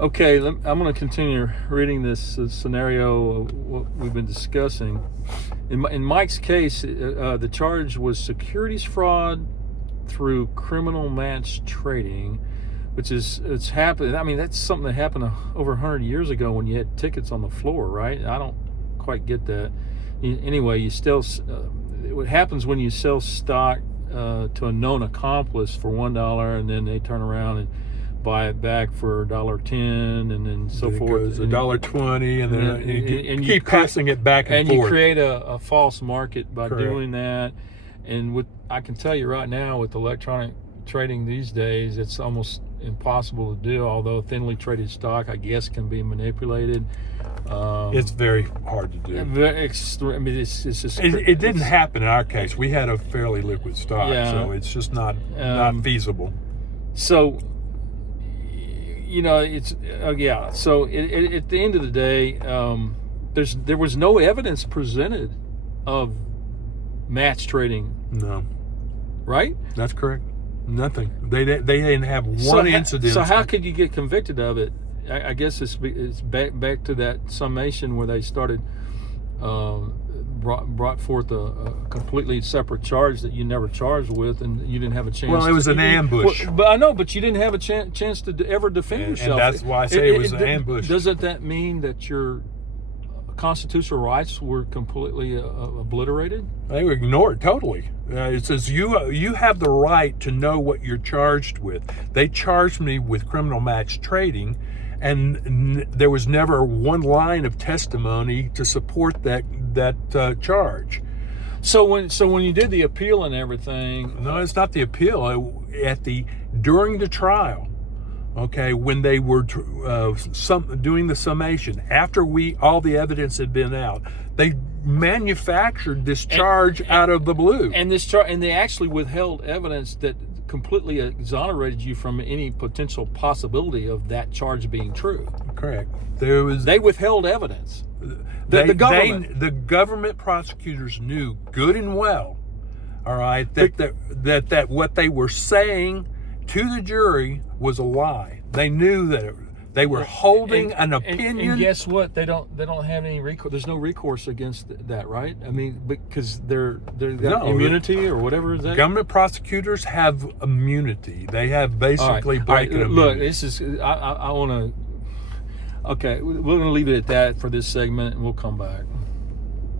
Okay, I'm going to continue reading this scenario of what we've been discussing. In Mike's case, the charge was securities fraud through criminal match trading, which it's happened. I mean, that's something that happened over 100 years ago when you had tickets on the floor, right? I don't quite get that. Anyway, you still what happens when you sell stock to a known accomplice for $1, and then they turn around and buy it back for $1.10, and then so forth. It goes $1.20, and then you keep passing it back and forth. And you create a false market by Correct. doing that. And I can tell you right now, with electronic trading these days, it's almost impossible to do. Although thinly traded stock, I guess, can be manipulated. It's very hard to do. I mean, it's just. It didn't happen in our case. We had a fairly liquid stock, so it's just not feasible. So, it's So at the end of the day, there was no evidence presented of match trading. No. Right? That's correct. Nothing. They didn't have one incident. So how could you get convicted of it? I guess it's back to that summation where they started brought forth a completely separate charge that you never charged with, and you didn't have a chance. Well, it was an ambush. But I know, but you didn't have a chance to ever defend yourself. And that's why I say it was an ambush. Doesn't that mean that your constitutional rights were completely obliterated? They were ignored totally. It says you have the right to know what you're charged with. They charged me with criminal match trading, and there was never one line of testimony to support that charge. So when you did the appeal and everything, no, it's not the appeal. During the trial, okay, when they were doing the summation, after all the evidence had been out, they manufactured this charge out of the blue. And they actually withheld evidence that completely exonerated you from any potential possibility of that charge being true. Correct. They withheld evidence. The government prosecutors knew good and well, all right, that what they were saying to the jury was a lie. They knew that they were holding an opinion. And guess what? They don't have any recourse. There's no recourse against that, right? I mean, because they've got immunity or whatever is that. Government prosecutors have immunity. They have basically blanket immunity. Look, this is I want to. Okay, we're going to leave it at that for this segment, and we'll come back.